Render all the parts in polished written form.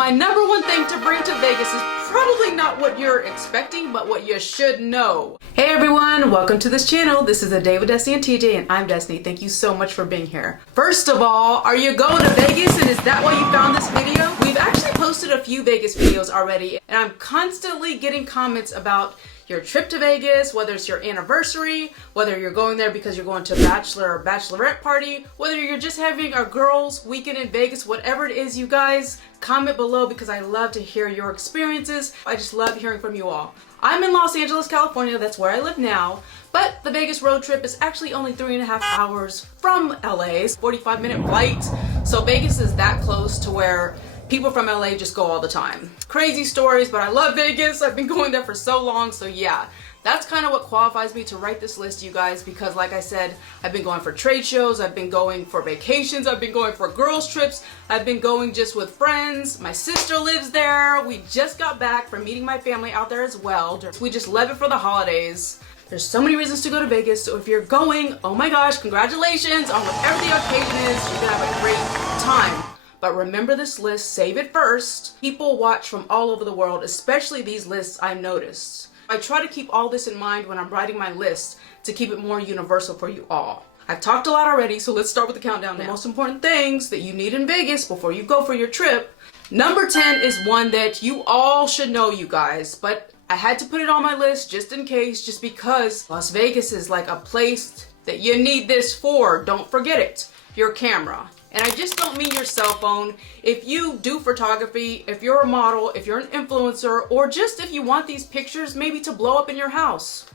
my number one thing to bring to Vegas is probably not what you're expecting, but what you should know. Hey everyone, welcome to this channel. This is A Day with Destiny and TJ, and I'm Destiny. Thank you so much for being here. First of all, are you going to Vegas, and is that why you found this video? We've actually posted a few Vegas videos already, and I'm constantly getting comments about your trip to Vegas, whether it's your anniversary, whether you're going there because you're going to a bachelor or bachelorette party, whether you're just having a girls' weekend in Vegas, whatever it is, you guys, comment below because I love to hear your experiences. I just love hearing from you all. I'm in Los Angeles, California. That's where I live now. But the Vegas road trip is actually only 3.5 hours from LA's 45-minute flight. So Vegas is that close to where people from LA just go all the time. Crazy stories, but I love Vegas. I've been going there for so long, so yeah. That's kind of what qualifies me to write this list, you guys, because like I said, I've been going for trade shows, I've been going for vacations, I've been going for girls trips, I've been going just with friends. My sister lives there. We just got back from meeting my family out there as well. We just love it for the holidays. There's so many reasons to go to Vegas, so if you're going, oh my gosh, congratulations on whatever the occasion is. You're gonna have a great time. But remember this list, save it first. People watch from all over the world, especially these lists I've noticed. I try to keep all this in mind when I'm writing my list to keep it more universal for you all. I've talked a lot already, so let's start with the countdown now. The most important things that you need in Vegas before you go for your trip. Number 10 is one that you all should know, you guys, but I had to put it on my list just in case, just because Las Vegas is like a place that you need this for. Don't forget it, your camera. And I just don't mean your cell phone. If you do photography, if you're a model, if you're an influencer, or just if you want these pictures maybe to blow up in your house.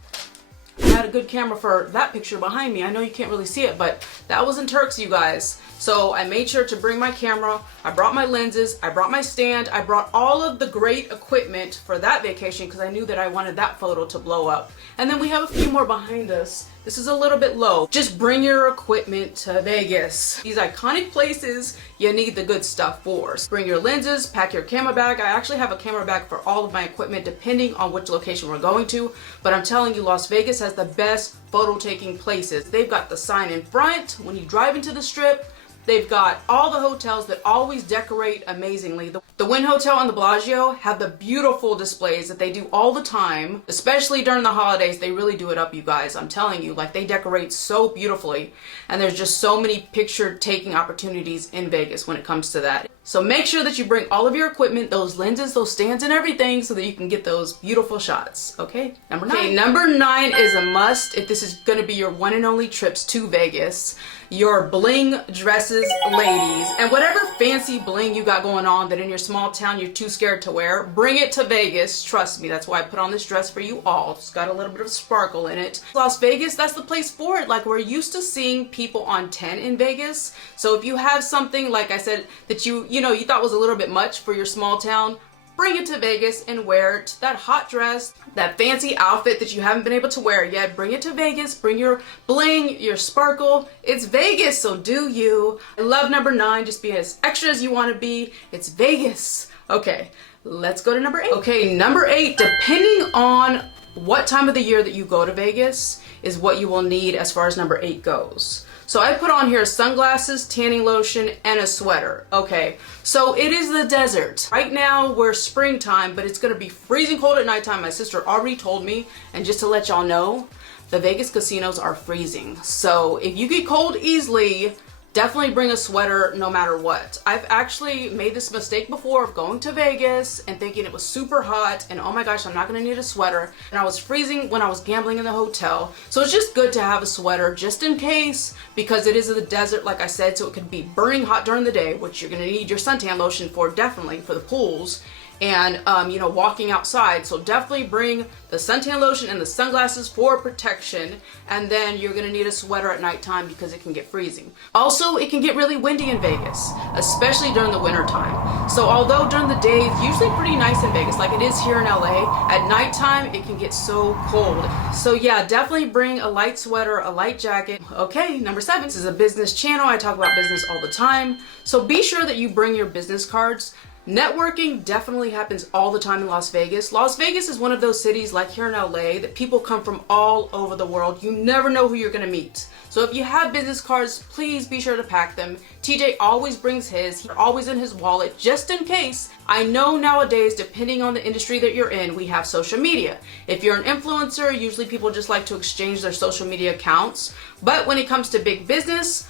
I had a good camera for that picture behind me. I know you can't really see it, but that was in Turks, you guys. So I made sure to bring my camera. I brought my lenses, I brought my stand, I brought all of the great equipment for that vacation because I knew that I wanted that photo to blow up. And then we have a few more behind us. This is a little bit low. Just bring your equipment to Vegas. These iconic places, you need the good stuff for. Bring your lenses, pack your camera bag. I actually have a camera bag for all of my equipment depending on which location we're going to. But I'm telling you, Las Vegas has the best photo taking places. They've got the sign in front when you drive into the strip. They've got all the hotels that always decorate amazingly. The Wynn Hotel and the Bellagio have the beautiful displays that they do all the time, especially during the holidays. They really do it up, you guys. I'm telling you, like, they decorate so beautifully. And there's just so many picture taking opportunities in Vegas when it comes to that. So make sure that you bring all of your equipment, those lenses, those stands and everything so that you can get those beautiful shots. Okay, number 9. Okay, number 9 is a must if this is gonna be your one and only trips to Vegas. Your bling dresses, ladies, and whatever fancy bling you got going on that in your small town you're too scared to wear, bring it to Vegas. Trust me, that's why I put on this dress for you all. It's got a little bit of sparkle in it. Las Vegas, that's the place for it. Like, we're used to seeing people on 10 in Vegas. So if you have something, like I said, that you thought was a little bit much for your small town, bring it to Vegas and wear it. That hot dress, that fancy outfit that you haven't been able to wear yet, bring it to Vegas. Bring your bling, your sparkle. It's Vegas, so do you. I love number 9. Just be as extra as you want to be. It's Vegas. Okay, let's go to number 8. Okay, number 8, depending on what time of the year that you go to Vegas is what you will need as far as number 8 goes. So I put on here sunglasses, tanning lotion, and a sweater. Okay, so it is the desert. Right now we're springtime, but it's gonna be freezing cold at nighttime. My sister already told me, and just to let y'all know, the Vegas casinos are freezing. So if you get cold easily, definitely bring a sweater no matter what. I've actually made this mistake before of going to Vegas and thinking it was super hot and oh my gosh, I'm not gonna need a sweater. And I was freezing when I was gambling in the hotel. So it's just good to have a sweater just in case, because it is in the desert, like I said, so it could be burning hot during the day, which you're gonna need your suntan lotion for, definitely, for the pools. And walking outside. So definitely bring the suntan lotion and the sunglasses for protection, and then you're gonna need a sweater at nighttime because it can get freezing. Also, it can get really windy in Vegas, especially during the winter time. So although during the day it's usually pretty nice in Vegas, like it is here in LA, at nighttime it can get so cold. So yeah, definitely bring a light sweater, a light jacket. Okay, number 7. This is a business channel. I talk about business all the time. So be sure that you bring your business cards. Networking definitely happens all the time in Las Vegas. Las Vegas is one of those cities like here in LA that people come from all over the world. You never know who you're gonna meet. So if you have business cards, please be sure to pack them. TJ always brings his, he's always in his wallet just in case. I know nowadays, depending on the industry that you're in, we have social media. If you're an influencer, usually people just like to exchange their social media accounts. But when it comes to big business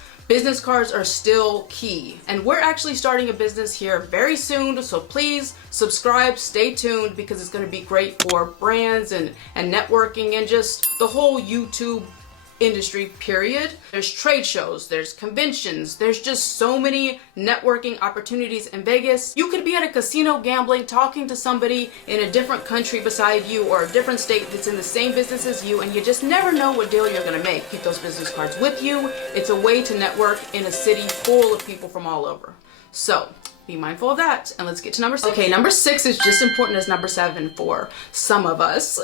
cards are still key. And we're actually starting a business here very soon, so please subscribe, stay tuned, because it's gonna be great for brands and networking and just the whole YouTube industry, period. There's trade shows, there's conventions, there's just so many networking opportunities in Vegas. You could be at a casino gambling, talking to somebody in a different country beside you or a different state that's in the same business as you, and you just never know what deal you're gonna make. Keep those business cards with you. It's a way to network in a city full of people from all over. So be mindful of that, and let's get to number 6. Okay, number 6 is just important as number 7 for some of us.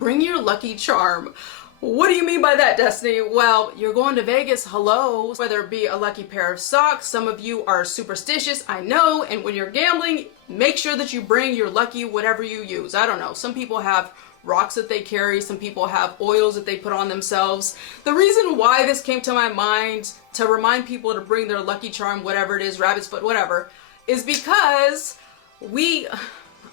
Bring your lucky charm. What do you mean by that, Destiny? Well, you're going to Vegas, hello. Whether it be a lucky pair of socks, some of you are superstitious, I know, and when you're gambling, make sure that you bring your lucky whatever you use. I don't know, some people have rocks that they carry, some people have oils that they put on themselves. The reason why this came to my mind to remind people to bring their lucky charm, whatever it is, rabbit's foot, whatever, is because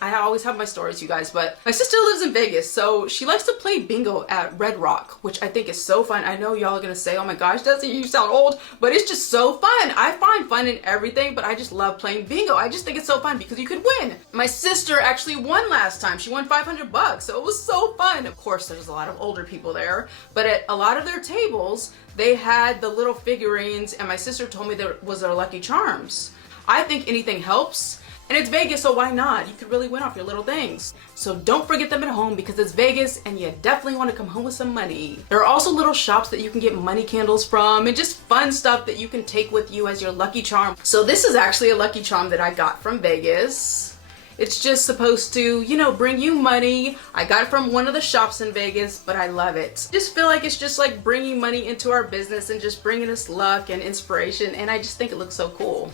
I always have my stories, you guys, but my sister lives in Vegas, so she likes to play bingo at Red Rock, which I think is so fun. I know y'all are gonna say, oh my gosh, Destiny, you sound old, but it's just so fun. I find fun in everything, but I just love playing bingo. I just think it's so fun because you could win. My sister actually won last time. She won 500 bucks, so it was so fun. Of course, there's a lot of older people there, but at a lot of their tables, they had the little figurines, and my sister told me that was their lucky charms. I think anything helps. And it's Vegas, so why not? You could really win off your little things. So don't forget them at home because it's Vegas and you definitely want to come home with some money. There are also little shops that you can get money candles from and just fun stuff that you can take with you as your lucky charm. So this is actually a lucky charm that I got from Vegas. It's just supposed to, you know, bring you money. I got it from one of the shops in Vegas, but I love it. Just feel like it's just like bringing money into our business and just bringing us luck and inspiration. And I just think it looks so cool.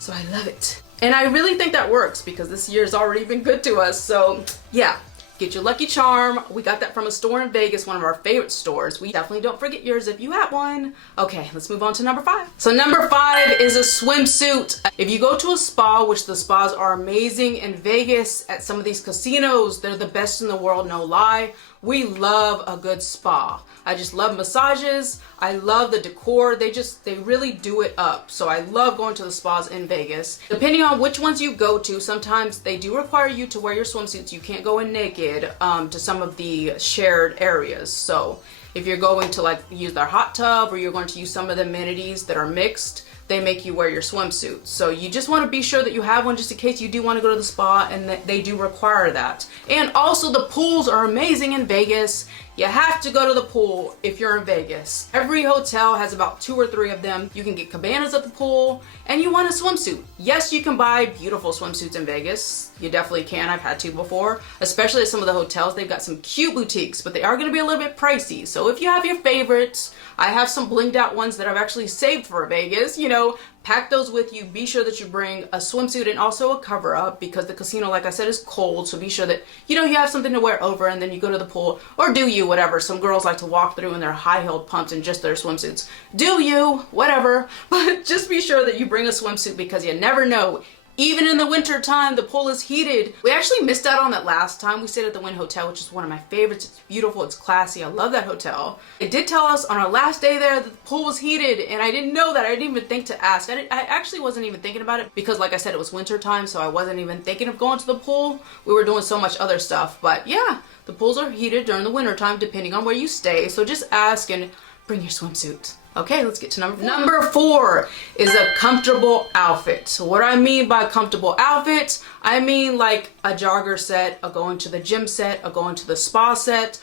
So I love it. And I really think that works because this year's already been good to us. So yeah, get your lucky charm. We got that from a store in Vegas, one of our favorite stores. We definitely don't forget yours if you have one. Okay, let's move on to number 5. So number 5 is a swimsuit. If you go to a spa, which the spas are amazing in Vegas, at some of these casinos, they're the best in the world, no lie. We love a good spa. I just love massages. I love the decor. They really do it up. So I love going to the spas in Vegas. Depending on which ones you go to, sometimes they do require you to wear your swimsuits. You can't go in naked to some of the shared areas. So if you're going to like use their hot tub or you're going to use some of the amenities that are mixed, they make you wear your swimsuit. So you just want to be sure that you have one just in case you do want to go to the spa, and that they do require that. And also the pools are amazing in Vegas. You have to go to the pool if you're in Vegas. Every hotel has about 2 or 3 of them. You can get cabanas at the pool, and you want a swimsuit. Yes, you can buy beautiful swimsuits in Vegas. You definitely can. I've had to before, especially at some of the hotels. They've got some cute boutiques, but they are going to be a little bit pricey. So if you have your favorites, I have some blinged out ones that I've actually saved for Vegas, you know, pack those with you. Be sure that you bring a swimsuit and also a cover up because the casino, like I said, is cold. So be sure that, you know, you have something to wear over and then you go to the pool, or do you, whatever. Some girls like to walk through in their high-heeled pumps and just their swimsuits. Do you, whatever. But just be sure that you bring a swimsuit because you never know. Even in the winter time, the pool is heated. We actually missed out on that last time. We stayed at the Wynn Hotel, which is one of my favorites. It's beautiful, it's classy. I love that hotel. It did tell us on our last day there that the pool was heated, and I didn't know that. I didn't even think to ask. I actually wasn't even thinking about it because, like I said, it was winter time, so I wasn't even thinking of going to the pool. We were doing so much other stuff. But yeah, the pools are heated during the winter time depending on where you stay. So just ask and bring your swimsuit. Okay, let's get to number 4. Number 4 is a comfortable outfit. So what I mean by comfortable outfit, I mean like a jogger set, a going to the gym set, a going to the spa set,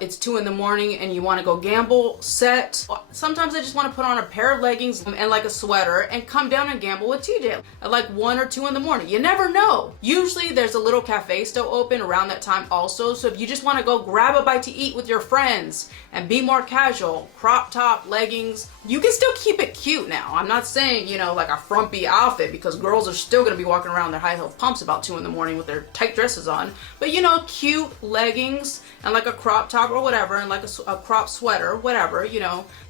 it's 2 in the morning and you want to go gamble set. Sometimes I just want to put on a pair of leggings and like a sweater and come down and gamble with TJ at like 1 or 2 in the morning. You never know. Usually there's a little cafe still open around that time also. So if you just want to go grab a bite to eat with your friends and be more casual, crop top, leggings, you can still keep it cute now. I'm not saying, like a frumpy outfit, because girls are still gonna be walking around their high heel pumps about 2 in the morning with their tight dresses on. But cute leggings and like a crop top or whatever, and like a crop sweater, whatever,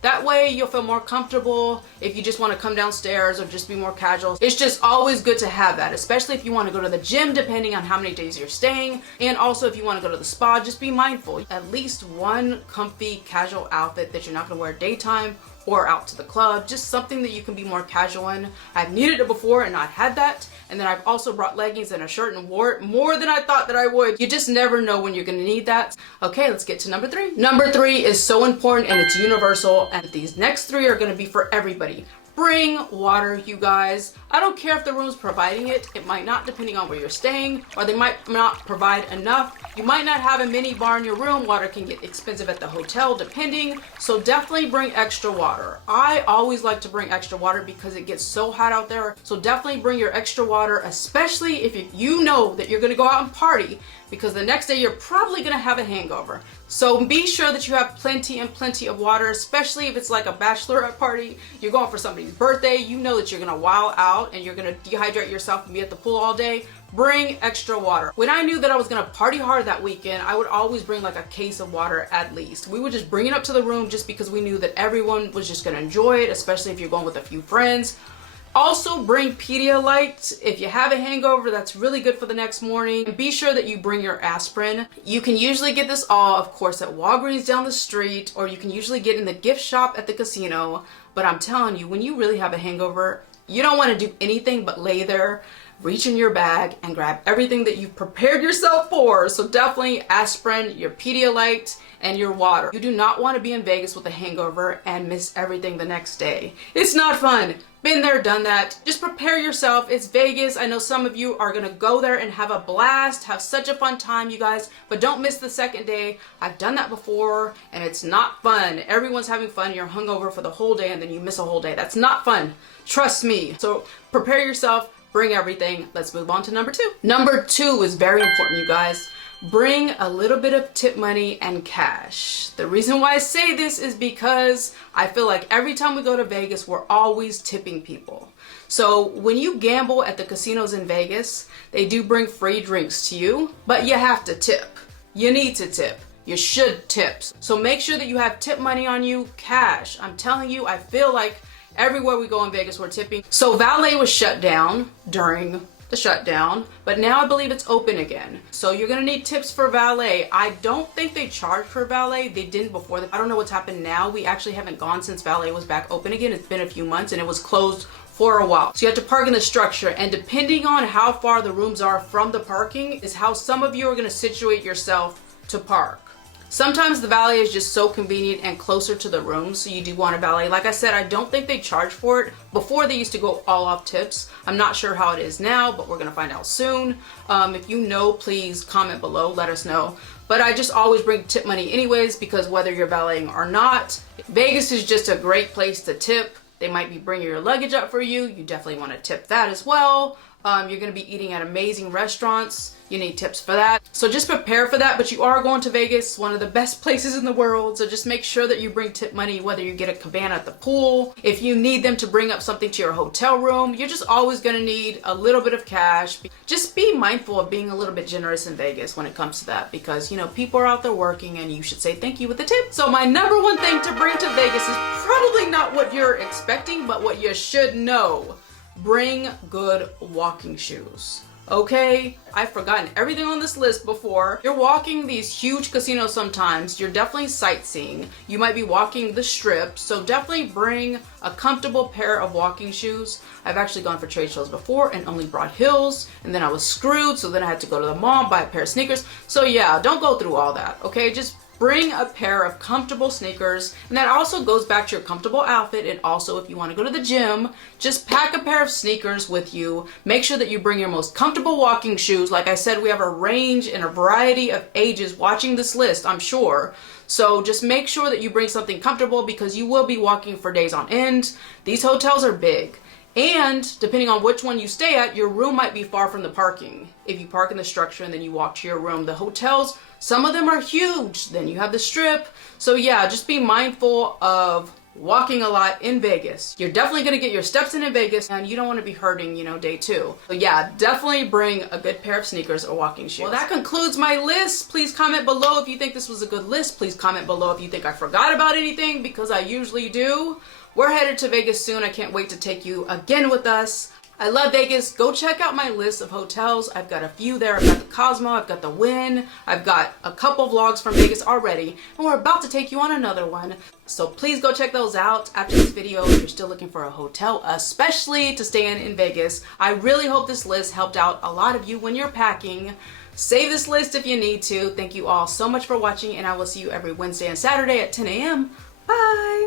that way you'll feel more comfortable if you just want to come downstairs or just be more casual. It's just always good to have that, especially if you want to go to the gym, depending on how many days you're staying. And also if you want to go to the spa, just be mindful. At least one comfy casual outfit that you're not going to wear daytime or out to the club, just something that you can be more casual in. I've needed it before and not had that. And then I've also brought leggings and a shirt and wore it more than I thought that I would. You just never know when you're gonna need that. Okay, let's get to number 3. Number 3 is so important and it's universal, and these next 3 are gonna be for everybody. Bring water, you guys. I don't care if the room's providing it. It might not, depending on where you're staying, or they might not provide enough. You might not have a mini bar in your room. Water can get expensive at the hotel, depending. So definitely bring extra water. I always like to bring extra water because it gets so hot out there. So definitely bring your extra water, especially if you know that you're gonna go out and party, because the next day you're probably gonna have a hangover. So be sure that you have plenty and plenty of water, especially if it's like a bachelorette party, you're going for somebody's birthday, you know that you're gonna wow out and you're gonna dehydrate yourself and be at the pool all day. Bring extra water. When I knew that I was gonna party hard that weekend, I would always bring like a case of water at least. We would just bring it up to the room just because we knew that everyone was just gonna enjoy it, especially if you're going with a few friends. Also bring Pedialyte. If you have a hangover, that's really good for the next morning. And be sure that you bring your aspirin. You can usually get this all, of course, at Walgreens down the street, or you can usually get in the gift shop at the casino. But I'm telling you, when you really have a hangover, you don't want to do anything but lay there, reach in your bag, and grab everything that you've prepared yourself for. So definitely aspirin, your Pedialyte, and your water. You do not want to be in Vegas with a hangover and miss everything the next day. It's not fun. Been there, done that. Just prepare yourself. It's Vegas. I know some of you are gonna go there and have a blast, have such a fun time, you guys, but don't miss the second day. I've done that before and it's not fun. Everyone's having fun. You're hungover for the whole day and then you miss a whole day. That's not fun. Trust me. So prepare yourself, bring everything. Let's move on to number 2. Number 2 is very important, you guys. Bring a little bit of tip money and cash. The reason why I say this is because I feel like every time we go to Vegas, we're always tipping people. So when you gamble at the casinos in Vegas, they do bring free drinks to you, but you have to tip. You need to tip. You should tip. So make sure that you have tip money on you, cash. I'm telling you, I feel like everywhere we go in Vegas, we're tipping. So valet was shut down during the shutdown, but now I believe it's open again. So you're gonna need tips for valet. I don't think they charge for valet. They didn't before. I don't know what's happened now. We actually haven't gone since valet was back open again. It's been a few months and it was closed for a while. So you have to park in the structure, and depending on how far the rooms are from the parking is how some of you are gonna situate yourself to park. Sometimes the valet is just so convenient and closer to the room, so you do want a valet. Like I said, I don't think they charge for it. Before they used to go all off tips. I'm not sure how it is now, but we're gonna find out soon. If you know, please comment below, let us know. But I just always bring tip money anyways, because whether you're valeting or not, Vegas is just a great place to tip. They might be bringing your luggage up for you. You definitely want to tip that as well. You're going to be eating at amazing restaurants. You need tips for that. So just prepare for that, but you are going to Vegas, one of the best places in the world. So just make sure that you bring tip money, whether you get a cabana at the pool. If you need them to bring up something to your hotel room, you're just always going to need a little bit of cash. Just be mindful of being a little bit generous in Vegas when it comes to that, because people are out there working and you should say thank you with a tip. So my number one thing to bring to Vegas is probably not what you're expecting, but what you should know. Bring good walking shoes. Okay, I've forgotten everything on this list before. You're walking these huge casinos sometimes. You're definitely sightseeing. You might be walking the strip. So definitely bring a comfortable pair of walking shoes. I've actually gone for trade shows before and only brought heels. And then I was screwed. So then I had to go to the mall and buy a pair of sneakers. So yeah, don't go through all that. Okay, just bring a pair of comfortable sneakers, and that also goes back to your comfortable outfit. And also, if you want to go to the gym, just pack a pair of sneakers with you. Make sure that you bring your most comfortable walking shoes. Like I said, we have a range and a variety of ages watching this list, I'm sure. So just make sure that you bring something comfortable, because you will be walking for days on end. These hotels are big. And depending on which one you stay at, your room might be far from the parking. If you park in the structure and then you walk to your room, the hotels, some of them are huge. Then you have the strip. So yeah, just be mindful of walking a lot in Vegas. You're definitely gonna get your steps in Vegas, and you don't wanna be hurting, day 2. So yeah, definitely bring a good pair of sneakers or walking shoes. Well, that concludes my list. Please comment below if you think this was a good list. Please comment below if you think I forgot about anything, because I usually do. We're headed to Vegas soon. I can't wait to take you again with us. I love Vegas. Go check out my list of hotels. I've got a few there. I've got the Cosmo, I've got the Wynn, I've got a couple vlogs from Vegas already, and we're about to take you on another one. So please go check those out after this video if you're still looking for a hotel, especially to stay in Vegas. I really hope this list helped out a lot of you when you're packing. Save this list if you need to. Thank you all so much for watching, and I will see you every Wednesday and Saturday at 10 a.m. Bye!